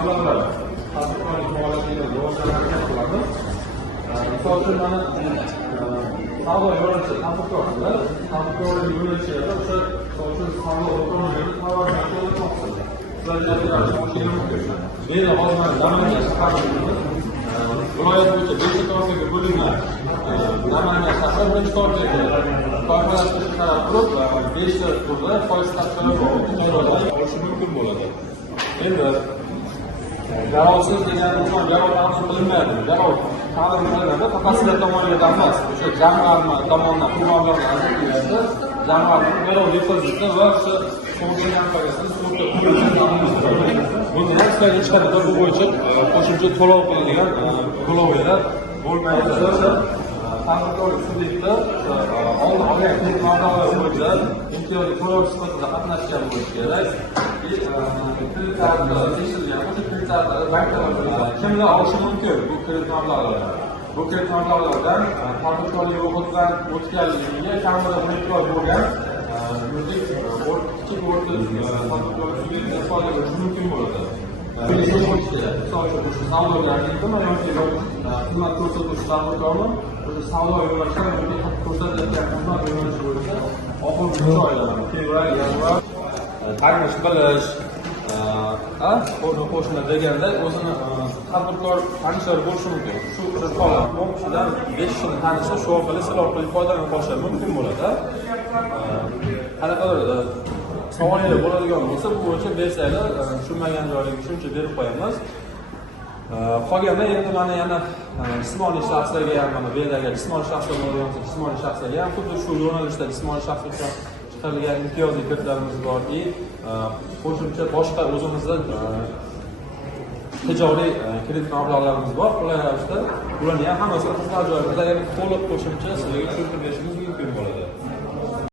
mablag'lar tadbirkorlik faoliyatiga rivojlanishni qilamiz. Misol uchun mana savdo yo'nalishi tadbirkorlar, tadbirkorlik yo'nalishida o'sha misol uchun savdo do'konlariga tovarlar qo'ymoqchilar. Sizlarga mashina mumkin. Meni hozir Namangan shahrida viloyat bo'yicha 5 toifaga bo'lingan Namangan shahri birinchi toifaga toifalashtirishni qaror qilib 5 ta turda foiz stavkalari olishi mumkin bo'ladi. Endi garovsiz degan uchun garov ta'min qilinmaydi. Garov ta'min qilinadi faqat sizlar tomonidan emas, o'sha jamg'arma tomonidan pul mablag'lar ajratiladi. Jamg'arma garov depoziti va o'sha to'g'rilangan foizini sudda bunda ham sizlarga hech qanday bu bo'yicha qo'shimcha to'lov qiladigan to'lovlar bo'lmaydi. Tadbirkorlik subyektlar oldi olgan kredit mablag'lari bo'yicha imtiyozli to'lovchi sifatida qatnashgan bo'lishi kerak. Kreditlarni tekshirgan o'sha kreditlarni banklar kimlar olishi mumkin bu kredit mablag'larini? Bu kredit mablag'laridan tadbirkorlik ro'yxatidan o'tganligiga kamida 12 oy bo'lgan yuridik kichik o'rta tadbirkorlik subyektlar foydalanishi mumkin bo'ladi. Misol uchun shu savdogarlikmi yoki xizmat ko'rsatuvchi tadbirkormi o'sha savdo yo'nalishlari ko'rsatayotgan xizmat yo'nalishi bo'yicha oxirgi 3 oydan fevral, yanvar tanish bilish qo'shni deganda o'zini tadbirkor tanishlari bo'lishi mumkin. Shu qizlardan 5 kishini tanishi shu orqali sizlar orqali foydalana boshlashlari mumkin bo'ladi. Qanaqadir savollar bo'ladigan bo'lsa bu bo'yicha bersanglar tushunmagan joylarga shuncha berib qo'yamiz. Qolganda endi mana yana jismoniy shaxslarga ham mana bu yerdagi jismoniy shaxslar bo'lgansa jismoniy shaxslarga ham xuddi shu yo'nalishda jismoniy shaxslar uchun chiqarilgan imtiyozli kreditlarimiz borki, qo'shimcha boshqa o'zimizda tijoriy kredit mablag'larimiz bor. Qulay ravishda ularni ham hammasini qisqa joylarda yana to'liq qo'shimcha sizlarga tushuntirib berishimiz mumkin.